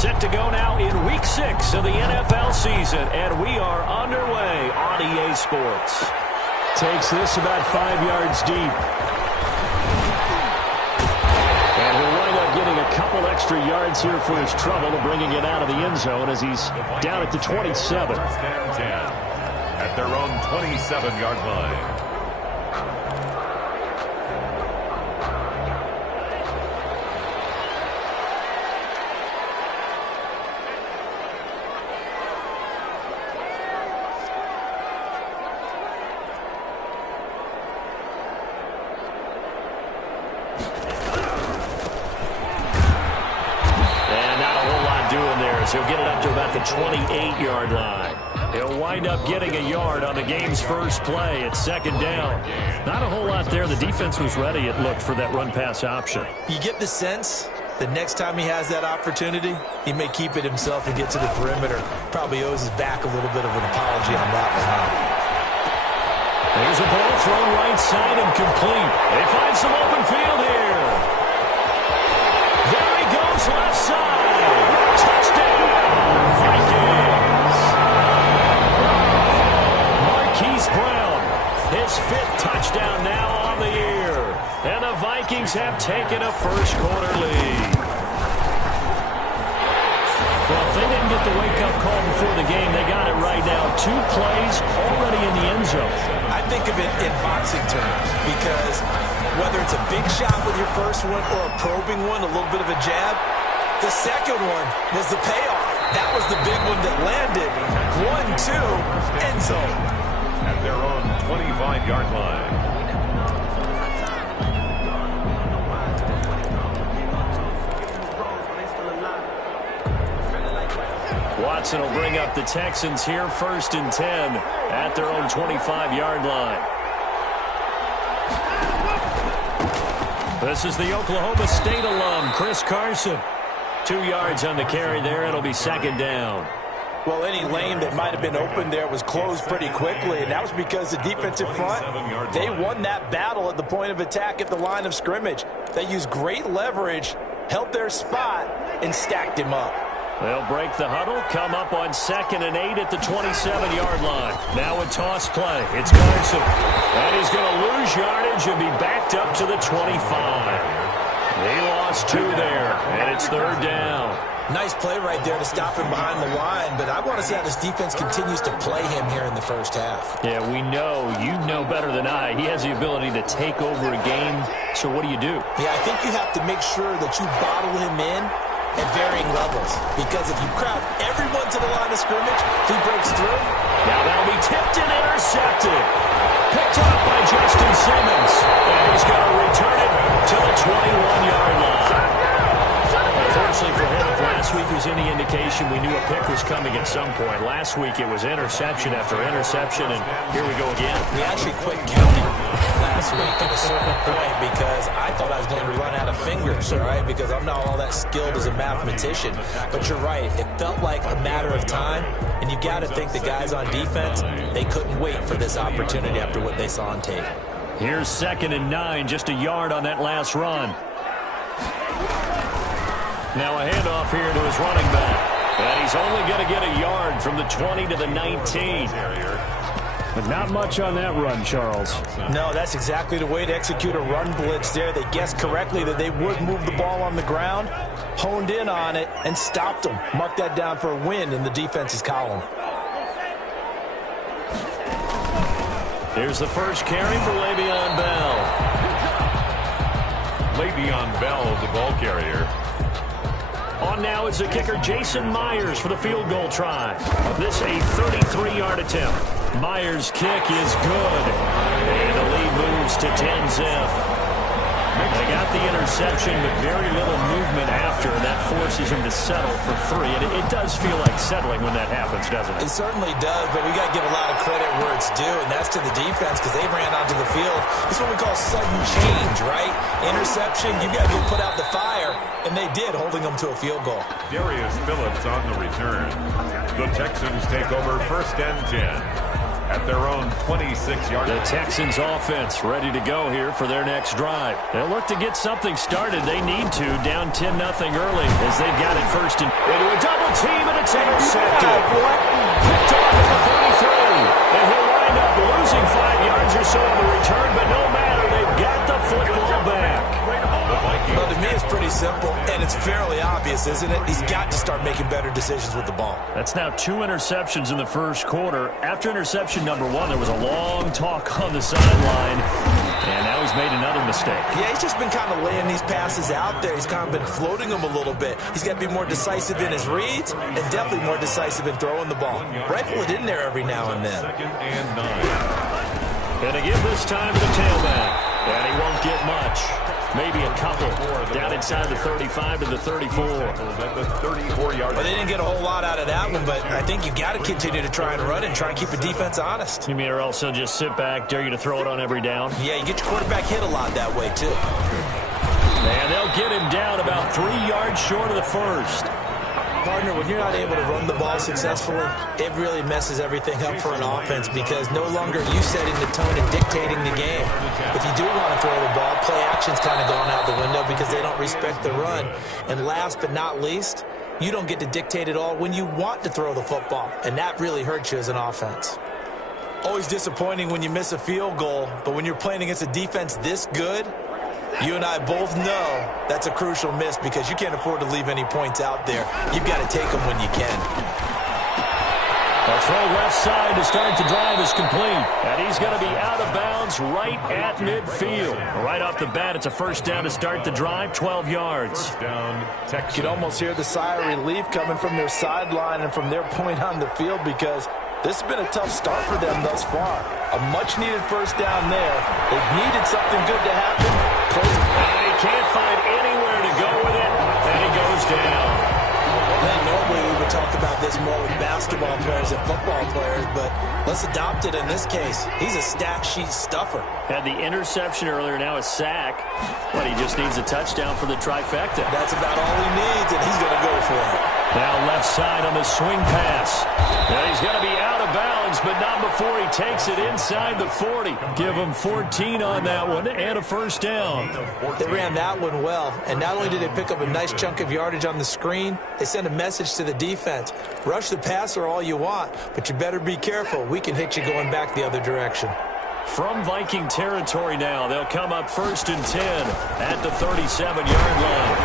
Set to go now in Week 6 of the NFL season, and we are underway on EA Sports. Takes this about 5 yards deep. And he'll wind up getting a couple extra yards here for his trouble of bringing it out of the end zone as he's down at the 27. First and 10 at their own 27-yard line. He'll get it up to about the 28-yard line. He'll wind up getting a yard on the game's first play. It's second down. Not a whole lot there. The defense was ready, it looked, for that run-pass option. You get the sense the next time he has that opportunity, he may keep it himself and get to the perimeter. Probably owes his back a little bit of an apology on that one. There's a ball thrown right side and complete. They find some open field here. There he goes left side. Brown, his 5th touchdown now on the year. And the Vikings have taken a first-quarter lead. Well, if they didn't get the wake-up call before the game, they got it right now. 2 plays already in the end zone. I think of it in boxing terms because whether it's a big shot with your first one or a probing one, a little bit of a jab, the second one was the payoff. That was the big one that landed. 1-2, end zone. At their own 25-yard line. Watson will bring up the Texans here, 1st and 10 at their own 25-yard line. This is the Oklahoma State alum, Chris Carson. 2 yards on the carry there. It'll be second down. Well, any lane that might have been open there was closed pretty quickly, and that was because the defensive front, they won that battle at the point of attack at the line of scrimmage. They used great leverage, held their spot, and stacked him up. They'll break the huddle, come up on 2nd and 8 at the 27-yard line. Now a toss play. It's Carson. And he's going to lose yardage and be backed up to the 25. He lost 2 there, and it's 3rd down. Nice play right there to stop him behind the line, but I want to see how this defense continues to play him here in the first half. Yeah, we know. You know better than I. He has the ability to take over a game, so what do you do? Yeah, I think you have to make sure that you bottle him in at varying levels, because if you crowd everyone to the line of scrimmage, he breaks through. Now that'll be tipped and intercepted. Picked up by Justin Simmons, and he's going to return it to the 21-yard line. Unfortunately for him, if last week was any indication, we knew a pick was coming at some point. Last week it was interception after interception, and here we go again. We actually quit counting last week at a certain point because I thought I was going to run out of fingers, all right, because I'm not all that skilled as a mathematician. But you're right. It felt like a matter of time, and you got to think the guys on defense, they couldn't wait for this opportunity after what they saw on tape. Here's 2nd and 9, just a yard on that last run. Now a handoff here to his running back. And he's only going to get a yard from the 20 to the 19. But not much on that run, Charles. No, that's exactly the way to execute a run blitz there. They guessed correctly that they would move the ball on the ground, honed in on it, and stopped them. Mark that down for a win in the defense's column. Here's the first carry for Le'Veon Bell. Le'Veon Bell, the ball carrier. On now is the kicker, Jason Myers, for the field goal try. This a 33-yard attempt. Myers' kick is good. And the lead moves to 10-zip. They got the interception, but very little movement after. That forces him to settle for 3. And it does feel like settling when that happens, doesn't it? It certainly does, but we got to give a lot of credit where it's due, and that's to the defense because they ran onto the field. This is what we call sudden change, right? Interception, you got to get put out the fire, and they did, holding them to a field goal. Darius Phillips on the return. The Texans take over 1st and 10. at their own 26-yard line. The Texans offense ready to go here for their next drive. They'll look to get something started. They need to, down 10-0 early as they've got it first and into a double team, and it's intercepted. Picked off at the 33. And he'll wind up losing 5 yards or so on the return, but no matter, they've got the football back. Well, to me, it's pretty simple, and it's fairly obvious, isn't it? He's got to start making better decisions with the ball. That's now 2 interceptions in the first quarter. After interception number 1, there was a long talk on the sideline, and now he's made another mistake. Yeah, he's just been kind of laying these passes out there. He's kind of been floating them a little bit. He's got to be more decisive in his reads and definitely more decisive in throwing the ball. Rifle it in there every now and then. 2nd and 9. And again this time to the tailback. And he won't get much. Maybe a couple. Down inside the 35 to the 34. At the 34-yard Well, they didn't get a whole lot out of that one, but I think you've got to continue to try and run and try and keep the defense honest. You mean or else he'll just sit back, dare you to throw it on every down? Yeah, you get your quarterback hit a lot that way, too. And they'll get him down about 3 yards short of the first. Partner, when you're not able to run the ball successfully, it really messes everything up for an offense because no longer are you setting the tone and dictating the game. If you do want to throw the ball, play action's kind of gone out the window because they don't respect the run. And last but not least, you don't get to dictate it all when you want to throw the football, and that really hurts you as an offense. Always disappointing when you miss a field goal, but when you're playing against a defense this good, you and I both know that's a crucial miss because you can't afford to leave any points out there. You've got to take them when you can. A throw left side to start the drive is complete. And he's going to be out of bounds right at midfield. Right off the bat, it's a first down to start the drive, 12 yards. First down, Texans. You can almost hear the sigh of relief coming from their sideline and from their point on the field because this has been a tough start for them thus far. A much-needed first down there. They've needed something good to happen. And he can't find anywhere to go with it, and he goes down. Man, normally we would talk about this more with basketball players and football players, but let's adopt it in this case. He's a stat sheet stuffer. Had the interception earlier, now a sack, but he just needs a touchdown for the trifecta. That's about all he needs, and he's going to go for it. Now left side on the swing pass. Now he's going to be out of bounds, but not before he takes it inside the 40. Give him 14 on that one and a first down. They ran that one well, and not only did they pick up a nice chunk of yardage on the screen, they sent a message to the defense. Rush the passer all you want, but you better be careful. We can hit you going back the other direction. From Viking territory now, they'll come up 1st and 10 at the 37-yard line.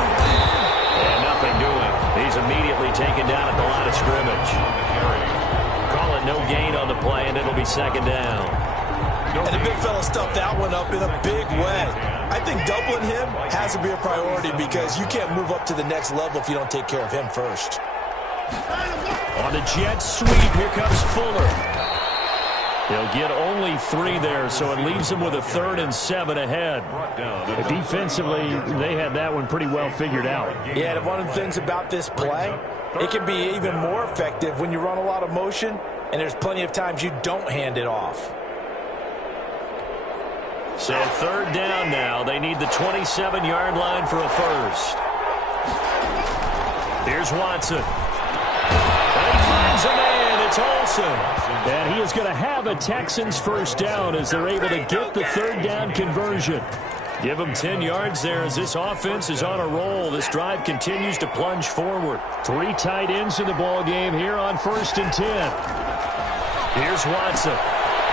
And nothing doing. He's immediately taken down at the line of scrimmage. Call it no gain on the play, and it'll be 2nd down. And the big fella stuffed that one up in a big way. I think doubling him has to be a priority because you can't move up to the next level if you don't take care of him first. On the jet sweep, here comes Fuller. They'll get only 3 there, so it leaves them with a 3rd and 7 ahead. Defensively, they had that one pretty well figured out. Yeah, and one of the things about this play, it can be even more effective when you run a lot of motion, and there's plenty of times you don't hand it off. So 3rd down now. They need the 27-yard line for a first. Here's Watson. And he finds a man. It's Olsen. And he is going to have a Texans first down as they're able to get the 3rd down conversion. Give them 10 yards there as this offense is on a roll. This drive continues to plunge forward. 3 tight ends in the ball game here on 1st and 10. Here's Watson.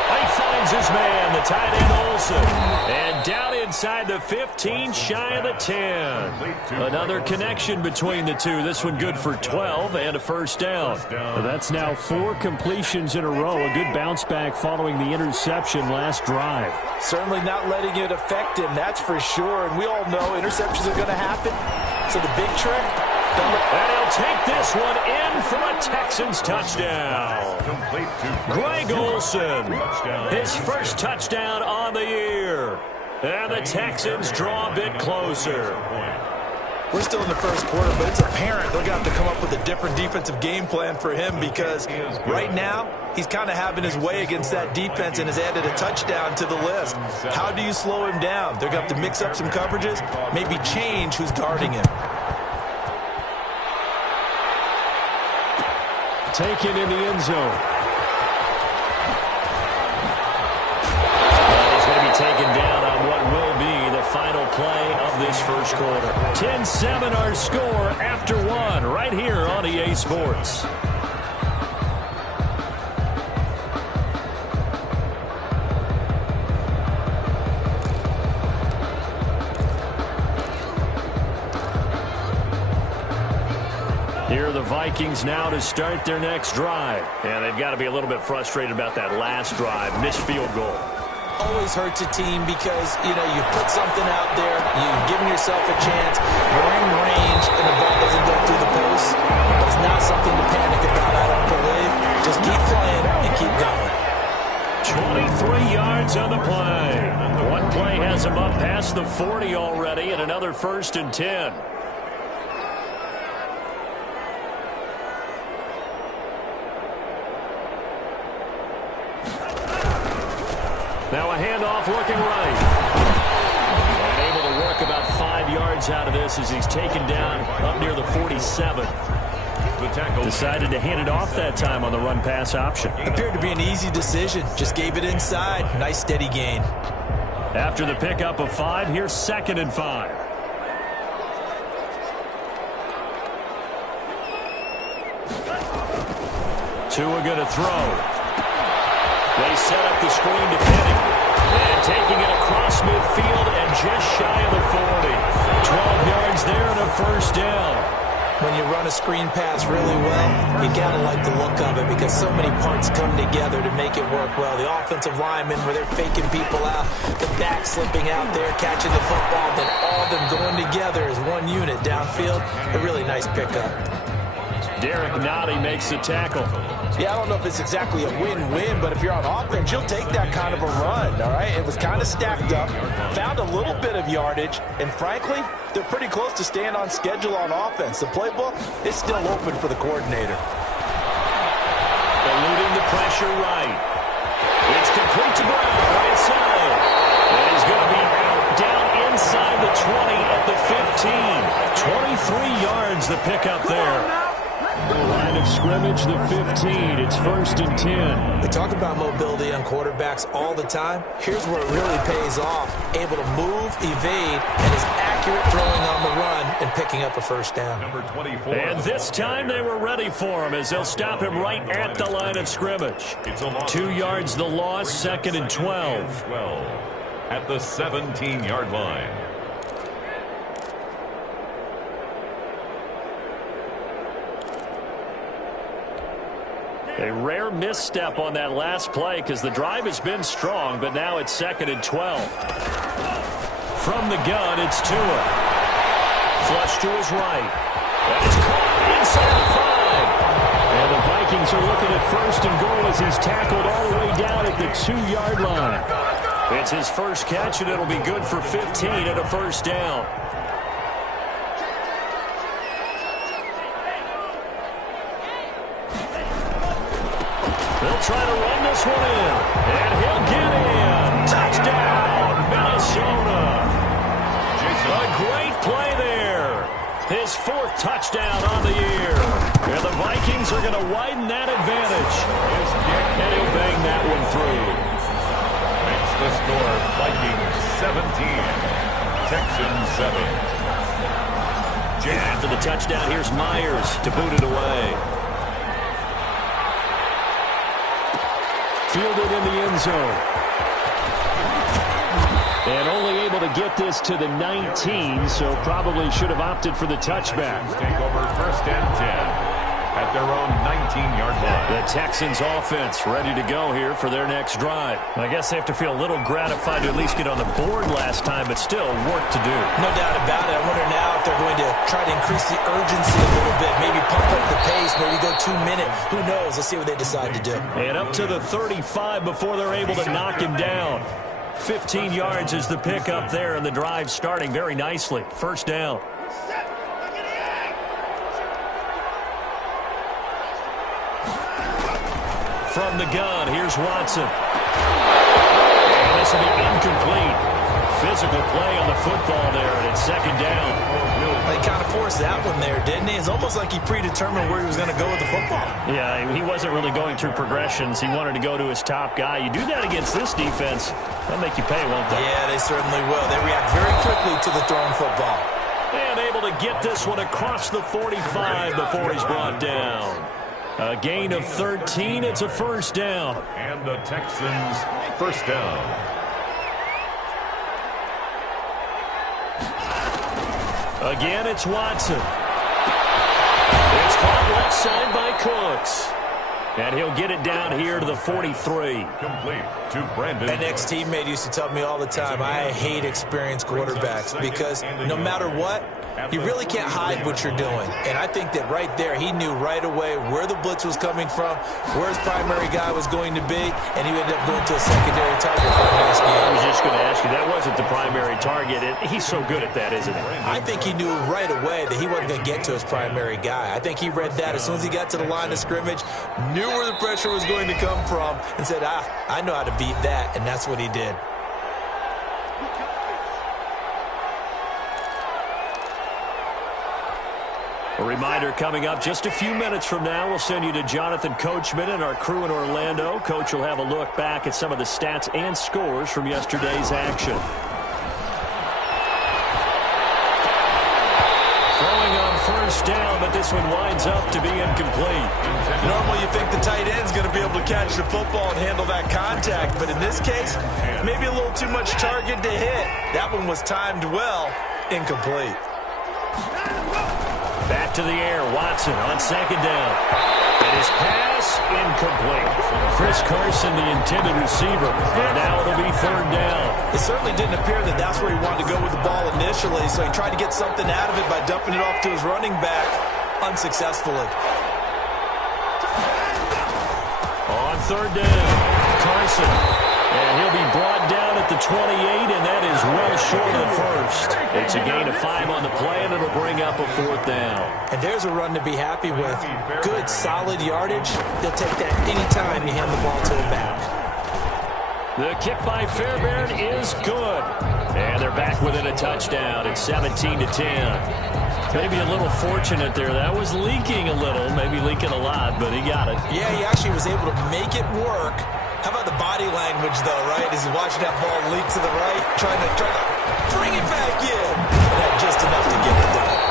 He finds his man, the tight end Olsen. And down inside the 15, shy of the 10. Another connection between the two. This one good for 12 and a first down. That's now 4 completions in a row. A good bounce back following the interception last drive. Certainly not letting it affect him, that's for sure. And we all know interceptions are going to happen. So the big trick, and he'll take this one in for a Texans touchdown. Greg Olsen, his first touchdown on the year. And the Texans draw a bit closer. We're still in the first quarter, but it's apparent they're going to have to come up with a different defensive game plan for him because right now he's kind of having his way against that defense and has added a touchdown to the list. How do you slow him down? They're going to have to mix up some coverages, maybe change who's guarding him. Taken in the end zone. first quarter. 10-7 our score after one right here on EA Sports. Here are the Vikings now to start their next drive. And they've got to be a little bit frustrated about that last drive. Missed field goal. Always hurts a team because, you put something out there, you've given yourself a chance, you're in range, and the ball doesn't go through the post. It's not something to panic about, I don't believe. Just keep playing and keep going. 23 yards on the play. One play has him up past the 40 already, and another 1st and 10. Now a handoff looking right. And able to work about 5 yards out of this as he's taken down up near the 47. Decided to hand it off that time on the run-pass option. Appeared to be an easy decision. Just gave it inside. Nice steady gain. After the pickup of 5, here's 2nd and 5. Tua going to throw. They set up the screen to Penny. And taking it across midfield and just shy of the 40. 12 yards there and a 1st down. When you run a screen pass really well, you got to like the look of it because so many parts come together to make it work well. The offensive linemen, where they're faking people out, the back slipping out there, catching the football, then all of them going together as one unit downfield. A really nice pickup. Derek Nottie makes the tackle. Yeah, I don't know if it's exactly a win-win, but if you're on offense, you'll take that kind of a run, all right? It was kind of stacked up, found a little bit of yardage, and frankly, they're pretty close to staying on schedule on offense. The playbook is still open for the coordinator. Eluding the pressure right. It's complete to Brown, right side. And he's going to be out down inside the 20 at the 15. 23 yards the pickup there. The line of scrimmage, the 15. It's 1st and 10. We talk about mobility on quarterbacks all the time. Here's where it really pays off. Able to move, evade, and is accurate throwing on the run and picking up a 1st down. Number 24. And this time they were ready for him as they'll stop him right at the line of scrimmage. 2 yards the loss, 2nd and 12. At the 17-yard line. A rare misstep on that last play because the drive has been strong, but now it's 2nd and 12. From the gun, it's Tua. Flush to his right. That is caught inside the 5. And the Vikings are looking at 1st and goal as he's tackled all the way down at the 2-yard line. It's his first catch, and it'll be good for 15 and a 1st down. They'll try to run this one in, and he'll get in. Touchdown, Minnesota. A great play there. His 4th touchdown on the year. And the Vikings are going to widen that advantage. And he'll bang that one through. Makes the score Vikings 17, Texans 7. After the touchdown, here's Myers to boot it away. Fielded in the end zone. And only able to get this to the 19, so probably should have opted for the touchback. Take over 1st and 10 at their own 19-yard line. The Texans offense ready to go here for their next drive. I guess they have to feel a little gratified to at least get on the board last time, but still work to do. No doubt about it. I wonder now if they're going to try to increase the urgency a little bit, maybe pump up the pace, maybe go 2 minutes. Who knows? Let's see what they decide to do. And up to the 35 before they're able to knock him down. 15 yards is the pickup there, and the drive starting very nicely. 1st down. From the gun, here's Watson. And this will be incomplete. Physical play on the football there, and it's 2nd down. They kind of forced that one there, didn't he? It's almost like he predetermined where he was going to go with the football. Yeah, he wasn't really going through progressions. He wanted to go to his top guy. You do that against this defense, they'll make you pay, won't they? Yeah, they certainly will. They react very quickly to the thrown football. able to get this one across the 45 before he's brought down. A gain of 13. It's a first down. And the Texans first down. Again, it's Watson. It's caught left side by Cooks. And he'll get it down here to the 43. Complete to Brandon. An ex-teammate used to tell me all the time, I hate experienced quarterbacks because no matter what, you really can't hide what you're doing. And I think that right there, he knew right away where the blitz was coming from, where his primary guy was going to be, and he ended up going to a secondary target for the next game. I was just going to ask you, that wasn't the primary target. He's so good at that, isn't he? I think he knew right away that he wasn't going to get to his primary guy. I think he read that as soon as he got to the line of scrimmage, knew where the pressure was going to come from, and said, I know how to beat that, and that's what he did. A reminder coming up just a few minutes from now, we'll send you to Jonathan Coachman and our crew in Orlando. Coach will have a look back at some of the stats and scores from yesterday's action. Throwing on first down, but this one winds up to be incomplete. Normally you think the tight end's going to be able to catch the football and handle that contact, but in this case, maybe a little too much target to hit. That one was timed well, incomplete. Back to the air, Watson on second down. And his pass, incomplete. Chris Carson, the intended receiver. And now it'll be third down. It certainly didn't appear that that's where he wanted to go with the ball initially, so he tried to get something out of it by dumping it off to his running back unsuccessfully. On third down, Carson. And he'll be brought down at the 28, and that is well short of the first. It's a gain of 5 on the play, and it'll bring up a fourth down. And there's a run to be happy with. Good, solid yardage. They'll take that any time you hand the ball to the back. The kick by Fairbairn is good. And they're back within a touchdown. It's 17-10. Maybe a little fortunate there. That was leaking a little, maybe leaking a lot, but he got it. Yeah, he actually was able to make it work. How about the body language, though, right? As he's watching that ball leak to the right, trying to bring it back in. And that just enough to get it done.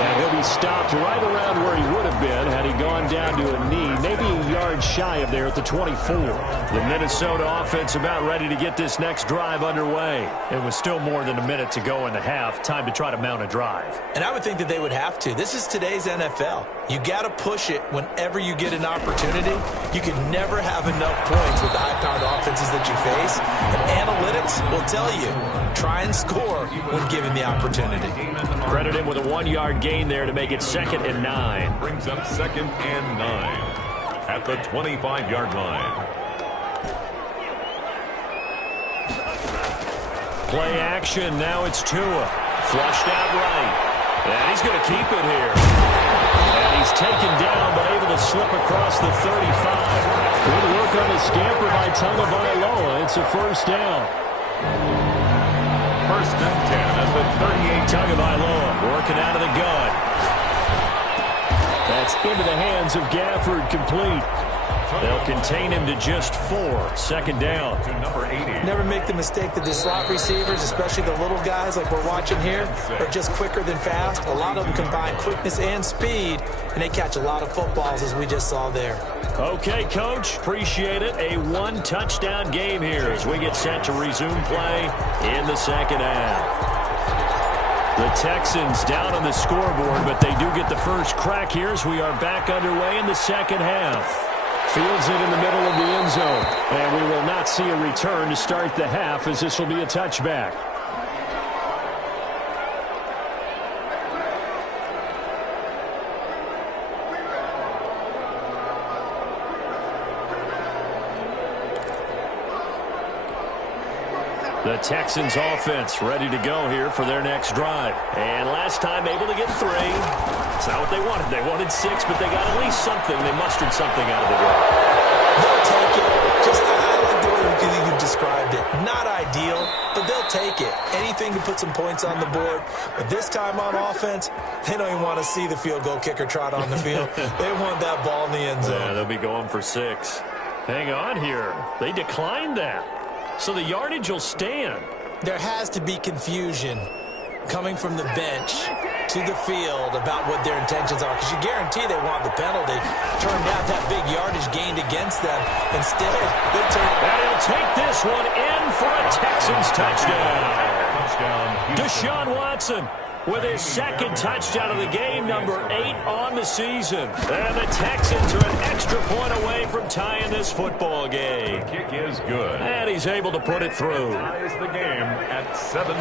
And he'll be stopped right around where he would have been had he gone down to a knee, maybe a yard shy of there at the 24. The Minnesota offense about ready to get this next drive underway. It was still more than a minute to go in the half. Time to try to mount a drive. And I would think that they would have to. This is today's NFL. You got to push it whenever you get an opportunity. You can never have enough points with the high-powered offenses that you face. And analytics will tell you, try and score when given the opportunity. Credit him with a 1-yard gain there to make it 2nd and 9. Brings up 2nd and 9 at the 25-yard line. Play action. Now it's Tua. Flushed out right. And he's going to keep it here. And he's taken down, but able to slip across the 35. Good work on the scamper by Tagovailoa. It's a first down. First and 10 at the 38. Tagovailoa working out of the gun. That's into the hands of Gafford, complete. They'll contain him to just 4. 2nd down. To number 80. Never make the mistake that the slot receivers, especially the little guys like we're watching here, are just quicker than fast. A lot of them combine quickness and speed, and they catch a lot of footballs, as we just saw there. Okay, Coach, appreciate it. A 1-touchdown game here as we get set to resume play in the second half. The Texans down on the scoreboard, but they do get the first crack here as we are back underway in the second half. Fields it in the middle of the end zone, and we will not see a return to start the half as this will be a touchback. The Texans offense ready to go here for their next drive. And last time able to get 3. It's not what they wanted. They wanted 6, but they got at least something. They mustered something out of the way. They'll take it. Just I like the way you described it. Not ideal, but they'll take it. Anything to put some points on the board. But this time on offense, they don't even want to see the field goal kicker trot on the field. They want that ball in the end zone. Yeah, they'll be going for 6. Hang on here. They declined that. So the yardage will stand. There has to be confusion. coming from the bench to the field about what their intentions are, because you guarantee they want the penalty. Turned out that big yardage gained against them. Instead, they turned. And he'll take this one in for a Texans touchdown. Deshaun Watson with his second touchdown of the game, number 8 on the season. And the Texans are an extra point away from tying this football game. The kick is good. And he's able to put it through. Ties the game at 17.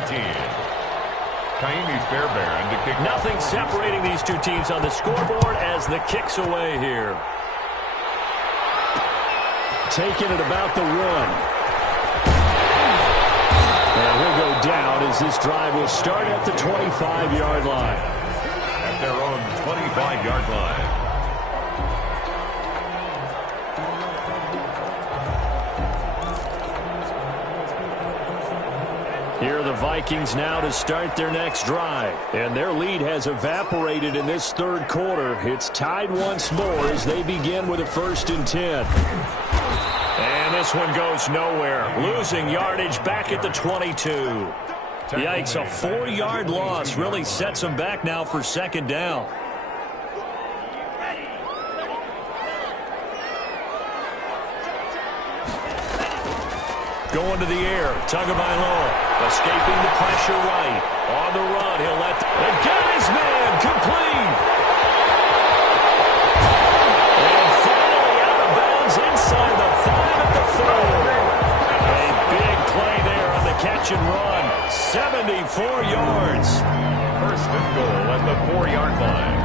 Kaimi Fairbairn to kick. Nothing separating these two teams on the scoreboard as the kick's away here. Taking it about the 1. And he'll go down as this drive will start at the 25-yard line. At their own 25-yard line. Here are the Vikings now to start their next drive. And their lead has evaporated in this third quarter. It's tied once more as they begin with a 1st and 10. And this one goes nowhere. Losing yardage back at the 22. Yikes, a 4-yard loss really sets them back now for 2nd down. Going to the air. Tagovailoa escaping the pressure right. On the run, he'll let and get his man complete. And finally out of bounds inside the 5 at the 4. A big play there on the catch and run. 74 yards. 1st and goal at the 4-yard line.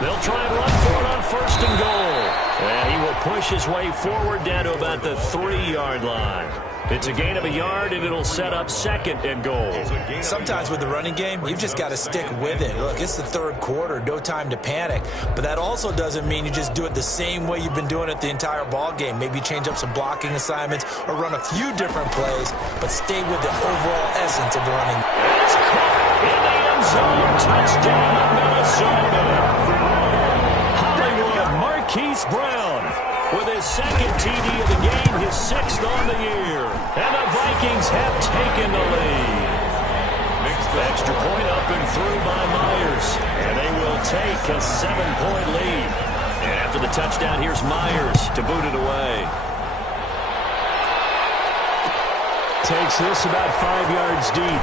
They'll try and run for it on 1st and goal. And he will push his way forward down to about the 3-yard line. It's a gain of a yard, and it'll set up 2nd and goal. Sometimes with the running game, you've just got to stick with it. Look, it's the 3rd quarter, no time to panic. But that also doesn't mean you just do it the same way you've been doing it the entire ball game. Maybe change up some blocking assignments or run a few different plays, but stay with the overall essence of the running. It's caught in the end zone. Touchdown, Minnesota. Marquise Brown with his 2nd TD of the game, his 6th on the year. And the Vikings have taken the lead. Extra point up and through by Myers. And they will take a 7-point lead. And after the touchdown, here's Myers to boot it away. Takes this about 5 yards deep.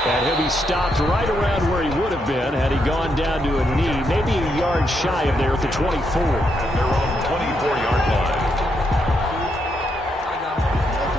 And he'll be stopped right around where he would have been had he gone down to a knee, maybe a yard shy of there at the 24. At their own 24-yard line.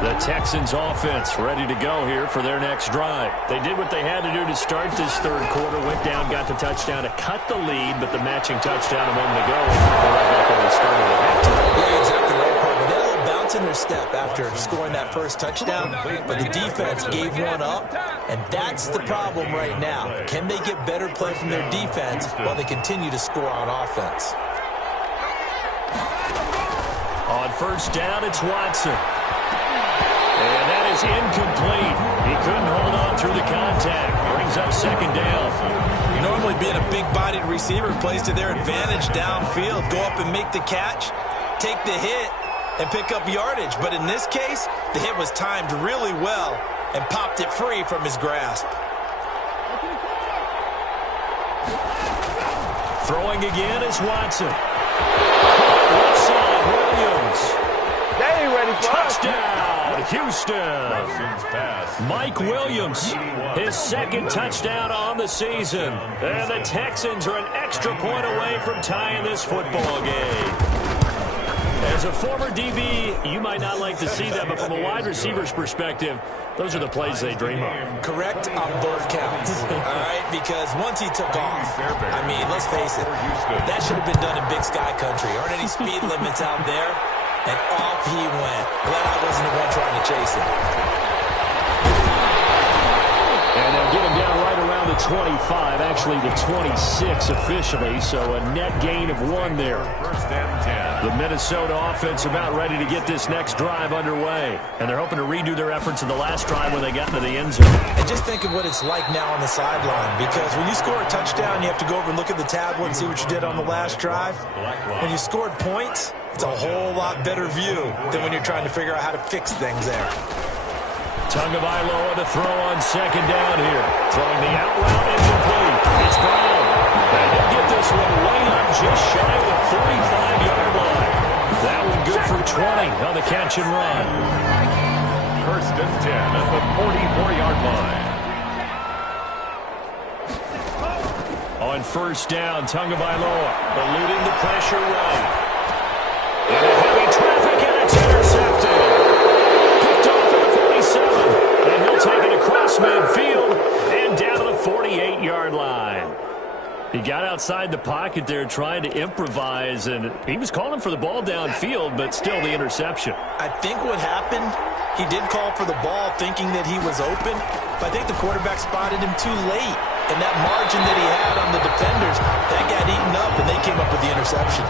The Texans offense ready to go here for their next drive. They did what they had to do to start this 3rd quarter, went down, got the touchdown to cut the lead, but the matching touchdown a moment ago, they're right back where they started at halftime. Yeah, exactly right, Courtney. They had a little bounce in their step after scoring that first touchdown, but the defense gave one up, and that's the problem right now. Can they get better play from their defense while they continue to score on offense? On 1st down, it's Watson. And that is incomplete. He couldn't hold on through the contact. Brings up 2nd down. Normally being a big-bodied receiver plays to their advantage downfield. Go up and make the catch, take the hit, and pick up yardage. But in this case, the hit was timed really well and popped it free from his grasp. Throwing again is Watson. Left side, Williams. They ain't ready for Touchdown, Houston. Mike Williams, his 2nd touchdown on the season. And the Texans are an extra point away from tying this football game. As a former DB, you might not like to see that, but from a wide receiver's perspective, those are the plays they dream of. Correct on both counts, all right? Because once he took off, I mean, let's face it, that should have been done in Big Sky Country. Aren't any speed limits out there? And off he went. Glad I wasn't the one trying to chase him. And they'll get him down right around the 25, actually the 26 officially, so a net gain of 1 there. 1st and 10. The Minnesota offense about ready to get this next drive underway. And they're hoping to redo their efforts in the last drive when they got into the end zone. And just think of what it's like now on the sideline, because when you score a touchdown, you have to go over and look at the tablet and see what you did on the last drive. When you scored points, it's a whole lot better view than when you're trying to figure out how to fix things there. Tagovailoa to throw on second down here. Throwing the out route incomplete. It's Brown. And he'll get this one way up just shy of the 45-yard line. That one good for 20 on the catch and run. First and 10 at the 44-yard line. On first down, Tagovailoa eluding the pressure right. Into heavy traffic, and it's intercepted. Picked off at the 47. And he'll take it across midfield and down to the 48-yard line. He got outside the pocket there trying to improvise, and he was calling for the ball downfield, but still the interception. I think what happened, he did call for the ball thinking that he was open, but I think the quarterback spotted him too late. And that margin that he had on the defenders, that got eaten up, and they came up with the interception.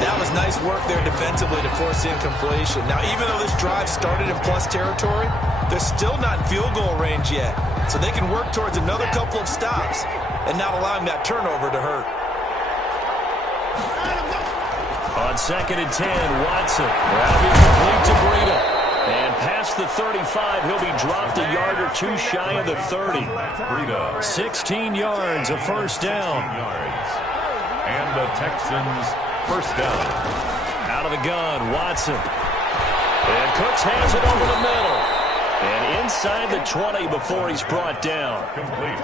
That was nice work there defensively to force incompletion. Now, even though this drive started in plus territory, they're still not in field goal range yet. So they can work towards another couple of stops and not allowing that turnover to hurt. On second and 10, Watson. That'll be complete to Breida. And past the 35, he'll be dropped a yard or two shy of the 30. 16 yards, a first down. And the Texans first down. Out of the gun, Watson. And Cooks has it over the middle. And inside the 20 before he's brought down.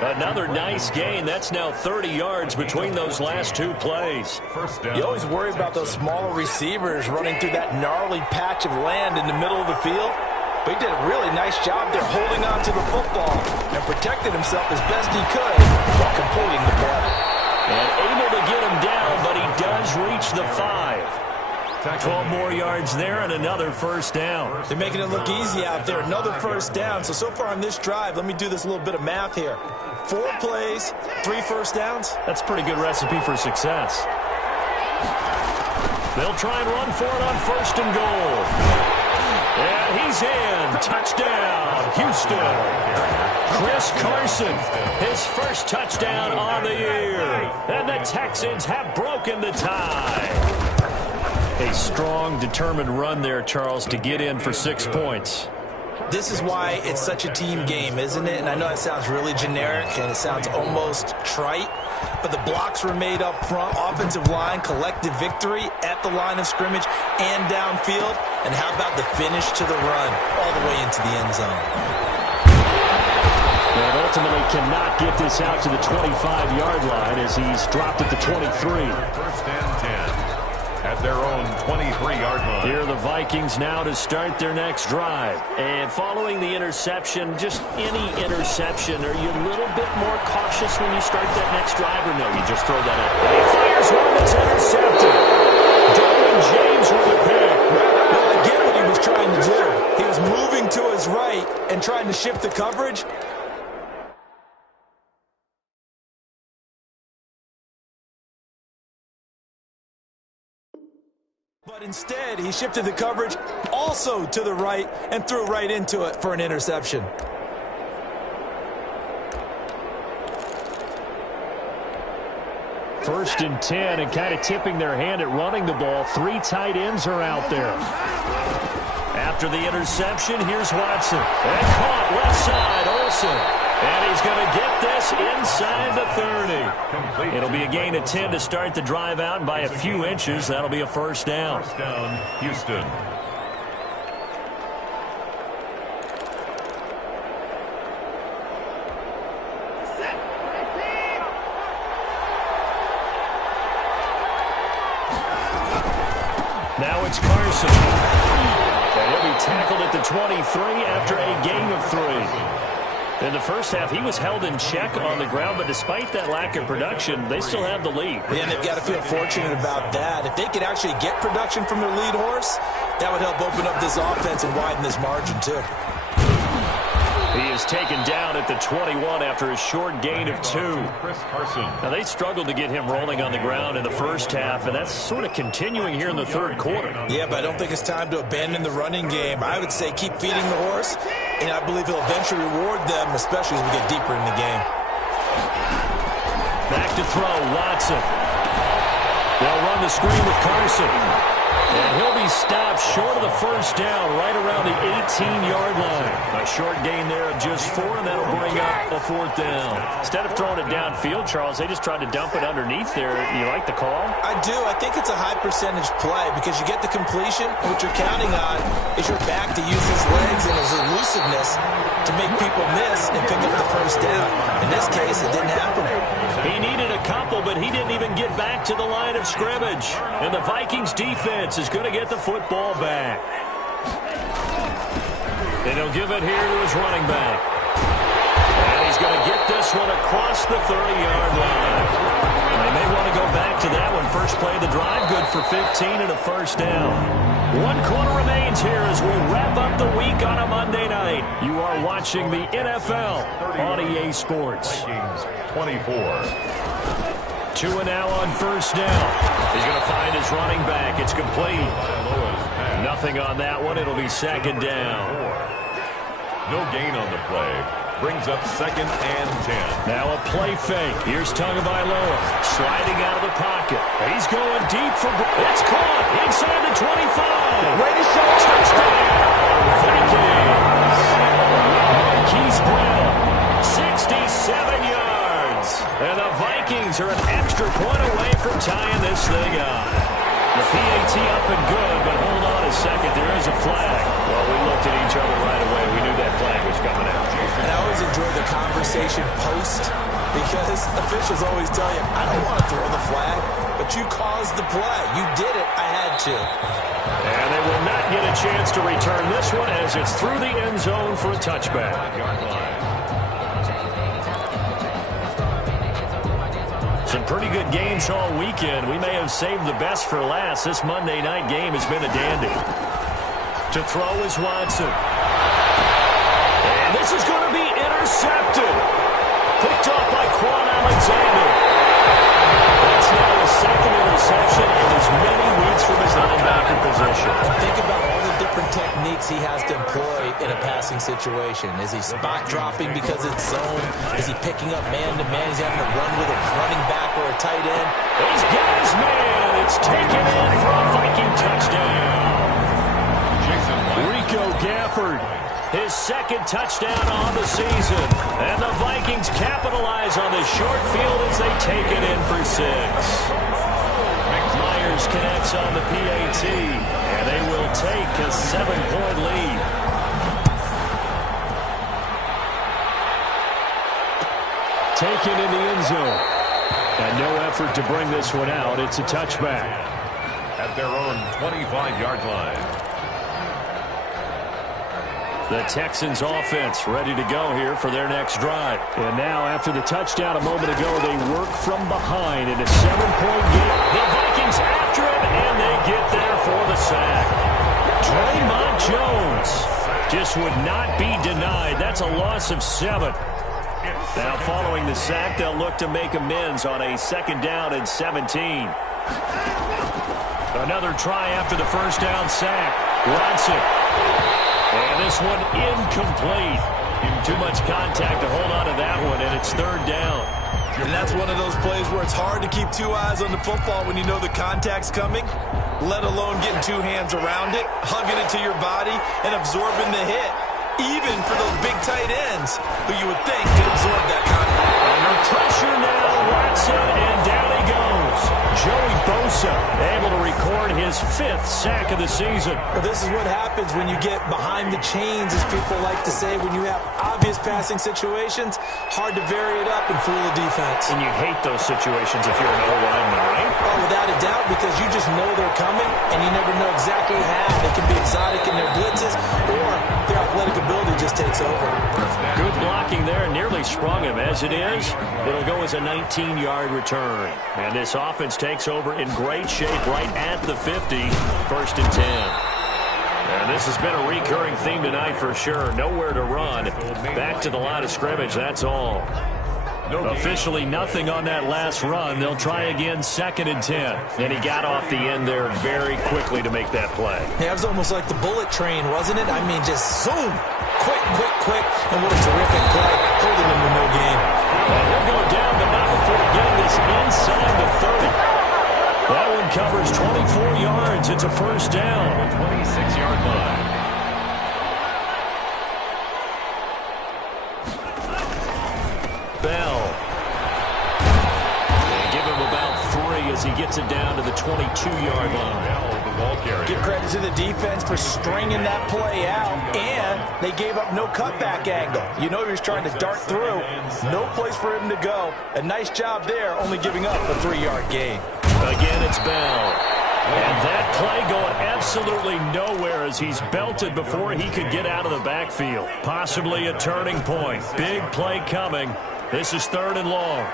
Another nice gain. That's now 30 yards between those last two plays. You always worry about those smaller receivers running through that gnarly patch of land in the middle of the field. But he did a really nice job there holding on to the football and protected himself as best he could while completing the play. And able to get him down, but he does reach the 5. 12 more yards there and another first down. They're making it look easy out there. Another first down. So far on this drive, let me do this little bit of math here. 4 plays, 3 first downs. That's a pretty good recipe for success. They'll try and run for it on first and goal. And he's in. Touchdown, Houston. Chris Carson, his first touchdown on the year. And the Texans have broken the tie. A strong, determined run there, Charles, to get in for 6 points. This is why it's such a team game, isn't it? And I know it sounds really generic and it sounds almost trite, but the blocks were made up front. Offensive line, collective victory at the line of scrimmage and downfield. And how about the finish to the run all the way into the end zone? And ultimately cannot get this out to the 25-yard line as he's dropped at the 23. First and 10. At their own 23-yard line. Here are the Vikings now to start their next drive. And following the interception, just any interception, are you a little bit more cautious when you start that next drive, or no, you just throw that out? He fires one that's intercepted. Derwin James with a pick. Well, I get what he was trying to do. He was moving to his right and trying to shift the coverage. But instead, he shifted the coverage also to the right and threw right into it for an interception. First and 10, and kind of tipping their hand at running the ball. 3 tight ends are out there. After the interception, here's Watson. And caught left side, Olsen. And he's going to get this inside the 30. It'll be a gain of 10 to start the drive out, and by a few inches, that'll be a first down. First down, Houston. Now it's Carson. And he'll be tackled at the 23 after a gain of 3. In the first half, he was held in check on the ground, but despite that lack of production, they still have the lead. Yeah, and they've got to feel fortunate about that. If they could actually get production from their lead horse, that would help open up this offense and widen this margin, too. He is taken down at the 21 after a short gain of 2. Chris Carson. Now, they struggled to get him rolling on the ground in the first half, and that's sort of continuing here in the third quarter. Yeah, but I don't think it's time to abandon the running game. I would say keep feeding the horse, and I believe he'll eventually reward them, especially as we get deeper in the game. Back to throw, Watson. They'll run the screen with Carson. And he'll be stopped short of the first down right around the 18-yard line. A short gain there of just 4, and that'll bring up a 4th down. Instead of throwing it downfield, Charles, they just tried to dump it underneath there. You like the call? I do. I think it's a high percentage play because you get the completion. What you're counting on is your back to use his legs and his elusiveness to make people miss and pick up the first down. In this case, it didn't happen. He needed a couple, but he didn't even get back to the line of scrimmage. And the Vikings defense is going to get the football back. And he'll give it here to his running back. And he's going to get this one across the 30-yard line. They may want to go back to that one. First play of the drive, good for 15 and a first down. 1 quarter remains here as we wrap up the week on a Monday night. You are watching the NFL on EA Sports. 24. Tua now on first down. He's going to find his running back. It's complete. Nothing on that one. It'll be 2nd down. No gain on the play. Brings up 2nd and 10. Now a play fake. Here's Tagovailoa sliding out of the pocket. He's going deep for... It's caught inside the 25. Way to show Touchdown! Vikings! Marquise Brown, 67 yards. And the Vikings are an extra point away from tying this thing up. The PAT up and good, but hold on a second. There is a flag. Well, we looked at each other right away. We knew that flag was coming out. And I always enjoy the conversation post because officials always tell you, I don't want to throw the flag, but you caused the play. You did it. I had to. And they will not get a chance to return this one as it's through the end zone for a touchback. Some pretty good games all weekend. We may have saved the best for last. This Monday night game has been a dandy. To throw is Watson. And this is going to be intercepted. Picked off by Quan Alexander. That's now his 2nd interception in as many weeks from his linebacker position. Think about all the different techniques he has to employ in a passing situation. Is he spot dropping because it's zone? Is he picking up man-to-man? He's having to run with a running back or a tight end. He's got his man. It's taken in for a Viking touchdown. Rico Gafford, his 2nd touchdown on the season. And the Vikings capitalize on the short field as they take it in for 6. Myers connects on the PAT, and they will take a 7-point lead. Taken in the end zone. And no effort to bring this one out. It's a touchback. At their own 25-yard line. The Texans offense ready to go here for their next drive. And now after the touchdown a moment ago, they work from behind in a 7-point game. The Vikings after him, and they get there for the sack. Draymond Jones just would not be denied. That's a loss of 7. Now following the sack, they'll look to make amends on a 2nd down and 17. Another try after the first down sack. Watson. And this one incomplete. Too much contact to hold on to that one, and it's 3rd down. And that's one of those plays where it's hard to keep 2 eyes on the football when you know the contact's coming, let alone getting 2 hands around it, hugging it to your body, and absorbing the hit. Even for those big tight ends who you would think could absorb that contact. Under pressure now, Watson, and down he goes. Joey Bosa able to record his 5th sack of the season. Well, this is what happens when you get behind the chains, as people like to say. When you have obvious passing situations, hard to vary it up and fool the defense. And you hate those situations if you're an O-lineman, right? Oh, without a doubt, because you just know they're coming, and you never know exactly how. They can be exotic in their blitzes, or their athletic ability just takes over. Good blocking there, nearly sprung him. As it is, it'll go as a 19-yard return. And this offense takes over in great shape right at the 50, 1st and 10. And this has been a recurring theme tonight for sure. Nowhere to run. Back to the line of scrimmage, that's all. Officially nothing on that last run. They'll try again 2nd and 10. And he got off the end there very quickly to make that play. Yeah, it was almost like the bullet train, wasn't it? I mean, just zoom. Quick, quick, quick. And what a terrific play. Holding him to no gain. And he'll go down, but not before getting this inside the 30. That one covers 24 yards It's a first down. 26-yard line. Bell. They give him about 3 as he gets it down to the 22-yard line. Give credit to the defense for stringing that play out, and they gave up no cutback angle. You know he was trying to dart through. No place for him to go. A nice job there, only giving up a 3-yard gain. Again, it's Bell. And that play going absolutely nowhere as he's belted before he could get out of the backfield. Possibly a turning point. Big play coming. This is 3rd and long.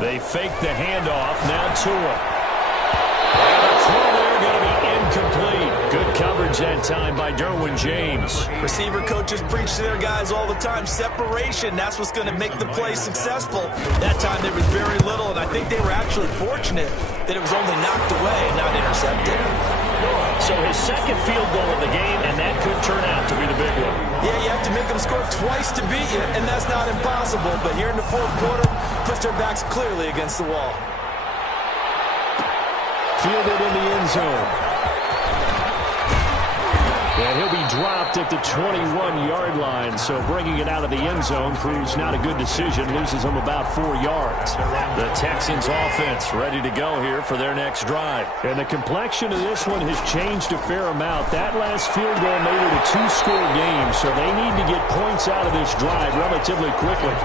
They fake the handoff. Now Tua. And the throw there going to be incomplete. Good coverage that time by Derwin James. Receiver coaches preach to their guys all the time. Separation, that's what's going to make the play successful. That time there was very little, and I think they were actually fortunate that it was only knocked away and not intercepted. So his second field goal of the game, and that could turn out to be the big one. Yeah, you have to make them score twice to beat you, and that's not impossible. But here in the 4th quarter, puts their backs clearly against the wall. Fielded in the end zone. And he'll be dropped at the 21-yard line, so bringing it out of the end zone proves not a good decision, loses him about 4 yards. The Texans offense ready to go here for their next drive. And the complexion of this one has changed a fair amount. That last field goal made it a 2-score game, so they need to get points out of this drive relatively quickly.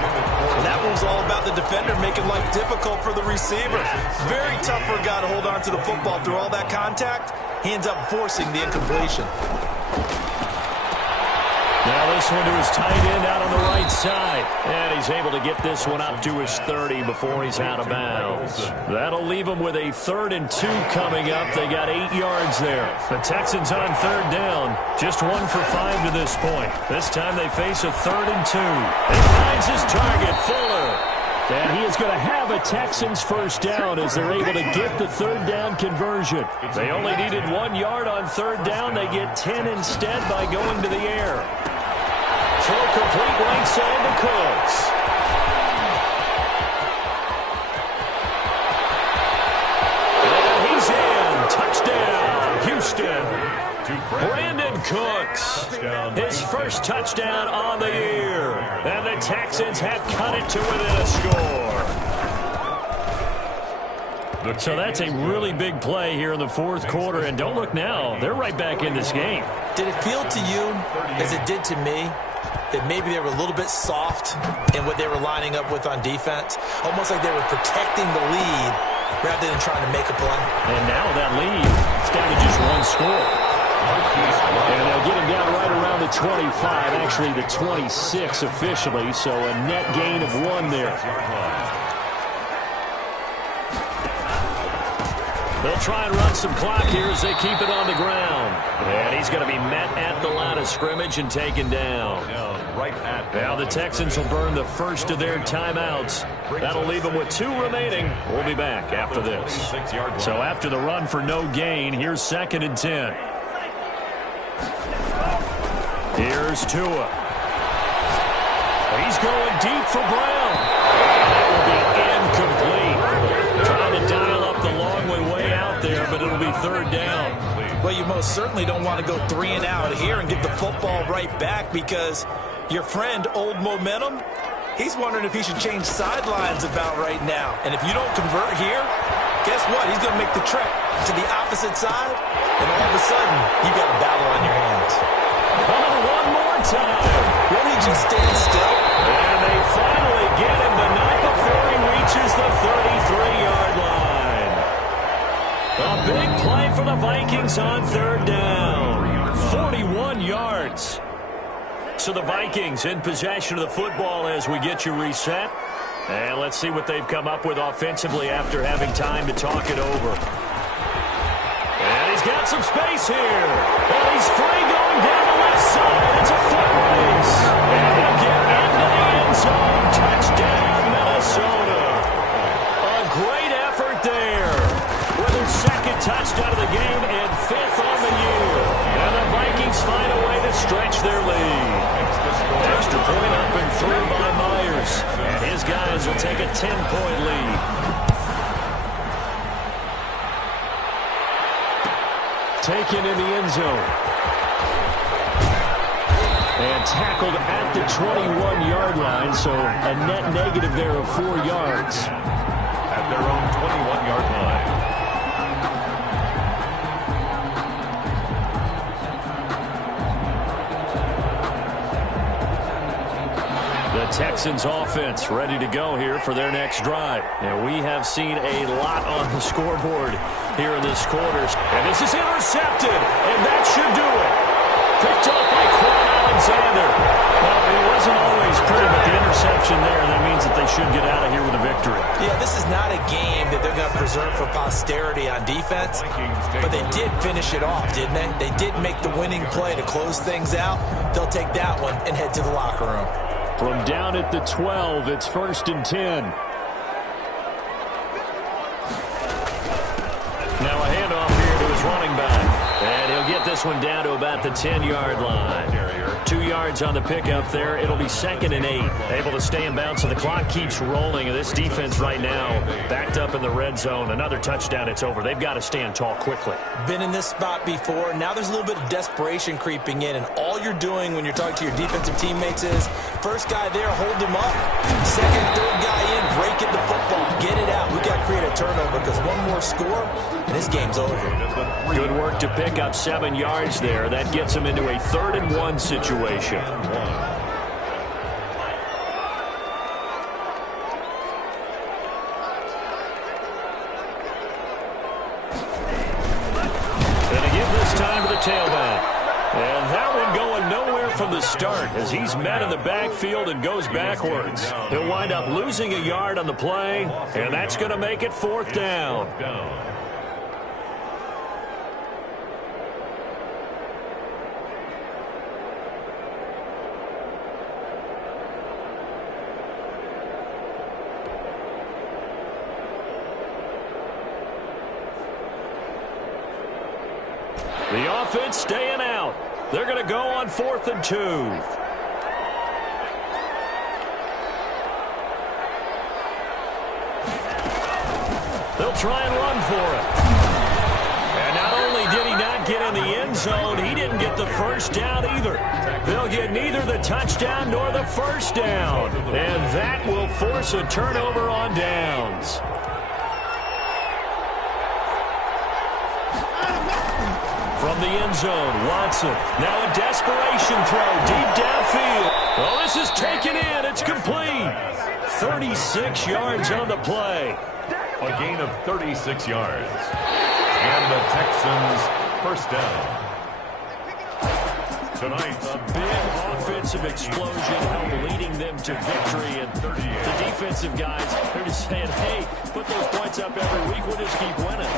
And that one's all about the defender making life difficult for the receiver. Very tough for a guy to hold on to the football through all that contact. He ends up forcing the incompletion. Now this one to his tight end out on the right side. And he's able to get this one up to his 30 before he's out of bounds. That'll leave him with a 3rd and 2 coming up. They got 8 yards there. The Texans on 3rd down. Just 1 for 5 to this point. This time they face a 3rd and 2. And finds his target, Fuller. And he is going to have a Texans first down as they're able to get the 3rd down conversion. They only needed 1 yard on 3rd down. They get 10 instead by going to the air. Throw complete right side to Cooks. And he's in. Touchdown, Houston. Brandon Cooks, his first touchdown on the year. And the Texans have cut it to within a score. So that's a really big play here in the 4th quarter. And don't look now, they're right back in this game. Did it feel to you, as it did to me, that maybe they were a little bit soft in what they were lining up with on defense? Almost like they were protecting the lead rather than trying to make a play. And now that lead, it's down to just 1 score. And they'll get him down right around the 25, actually the 26 officially, so a net gain of 1 there. They'll try and run some clock here as they keep it on the ground. And he's going to be met at the line of scrimmage and taken down. Now the Texans will burn the first of their timeouts. That'll leave them with 2 remaining. We'll be back after this. So after the run for no gain, here's 2nd and 10. Here's Tua. He's going deep for Brown. That will be incomplete. Trying to dial up the long way out there, but it'll be 3rd down. Well, you most certainly don't want to go 3 and out here and get the football right back because your friend, Old Momentum, he's wondering if he should change sidelines about right now. And if you don't convert here, guess what? He's going to make the trek to the opposite side, and all of a sudden, you've got a battle on your hands. Oh, 1 more time. Will he just stand still? And they finally get him, but not before he reaches the 33-yard line. A big play for the Vikings on 3rd down. 41 yards. So the Vikings in possession of the football as we get you reset. And let's see what they've come up with offensively after having time to talk it over. And he's got some space here. And he's free going down the left side. It's a foot race. And he'll get into the end zone. Touchdown, Minnesota. A great effort there. With their 2nd touchdown of the game and 5th on the year. And the Vikings find a way to stretch their lead. Extra point up and through by Myers. And take a 10-point lead. Taken in the end zone. And tackled at the 21-yard line, so a net negative there of 4 yards. At their own 21-yard line. The Texans offense ready to go here for their next drive. And we have seen a lot on the scoreboard here in this quarter. And this is intercepted, and that should do it. Picked up by Quan Alexander. Well, it wasn't always pretty, but the interception there, that means that they should get out of here with a victory. Yeah, this is not a game that they're going to preserve for posterity on defense, but they did finish it off, didn't they? They did make the winning play to close things out. They'll take that one and head to the locker room. From down at the 12, it's 1st and 10. Now a handoff here to his running back. And he'll get this one down to about the 10-yard line. 2 yards on the pickup there. It'll be 2nd and 8. Able to stay in bounds, so the clock keeps rolling. And this defense right now backed up in the red zone. Another touchdown, it's over. They've got to stand tall quickly. Been in this spot before. Now there's a little bit of desperation creeping in. And all you're doing when you're talking to your defensive teammates is, first guy there, hold him up. Second, third guy in, break it the football. Get it out. We've got to create a turnover because one more score, and this game's over. Good work to pick up 7 yards there. That gets him into a 3rd and 1 situation. Gonna give this time to the tailback. And that one going nowhere from the start as he's met in the backfield and goes backwards. He'll wind up losing a yard on the play, and that's going to make it 4th down. The offense staying out. They're going to go on 4th and 2. They'll try and run for it. And not only did he not get in the end zone, he didn't get the first down either. They'll get neither the touchdown nor the first down. And that will force a turnover on downs. From the end zone, Watson. Now a desperation throw deep downfield. Well, this is taken in. It's complete. 36 yards on the play. A gain of 36 yards. And the Texans first down. Tonight, a big offensive explosion helped leading them to victory. And the defensive guys, they're just saying, hey, put those points up every week. We'll just keep winning.